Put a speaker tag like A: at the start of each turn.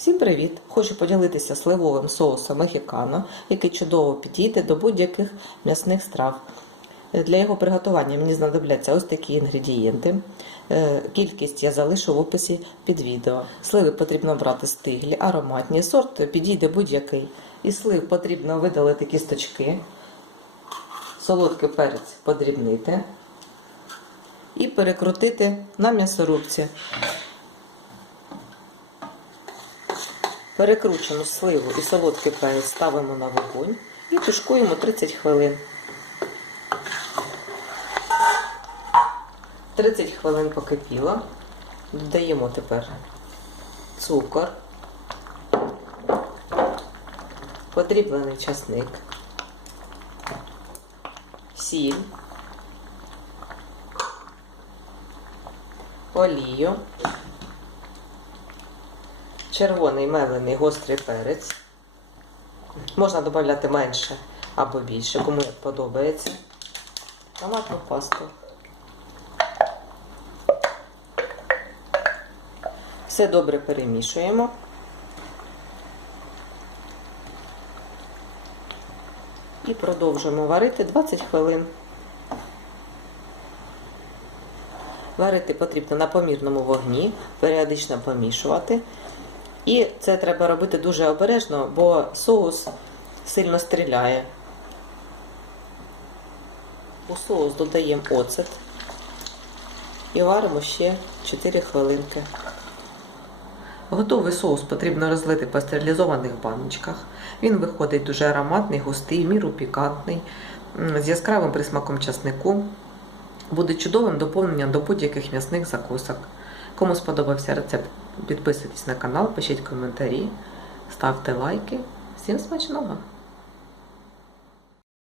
A: Всім привіт! Хочу поділитися сливовим соусом мехікано, який чудово підійде до будь-яких м'ясних страв. Для його приготування мені знадобляться ось такі інгредієнти. Е, Кількість я залишу в описі під відео. Сливи потрібно брати стиглі, ароматні, сорт підійде будь-який. Із слив потрібно видалити кісточки, солодкий перець подрібнити і перекрутити на м'ясорубці. Перекручену сливу і солодкий перець ставимо на вогонь і тушкуємо 30 хвилин. 30 хвилин покипіло. Додаємо тепер цукор, подріблений часник, сіль, олію червоний мелений гострий перець. Можна додати менше або більше, кому як подобається. Томатну пасту. Все добре перемішуємо. І продовжуємо варити 20 хвилин. Варити потрібно на помірному вогні, періодично помішувати. І це треба робити дуже обережно, бо соус сильно стріляє. У соус додаємо оцет і варимо ще 4 хвилинки. Готовий соус потрібно розлити по стерилізованих баночках. Він виходить дуже ароматний, густий, міру пікантний, з яскравим присмаком часнику. Буде чудовим доповненням до будь-яких м'ясних закусок. Кому сподобався рецепт, підписуйтесь на канал, пишіть коментарі, ставте лайки. Всім смачного!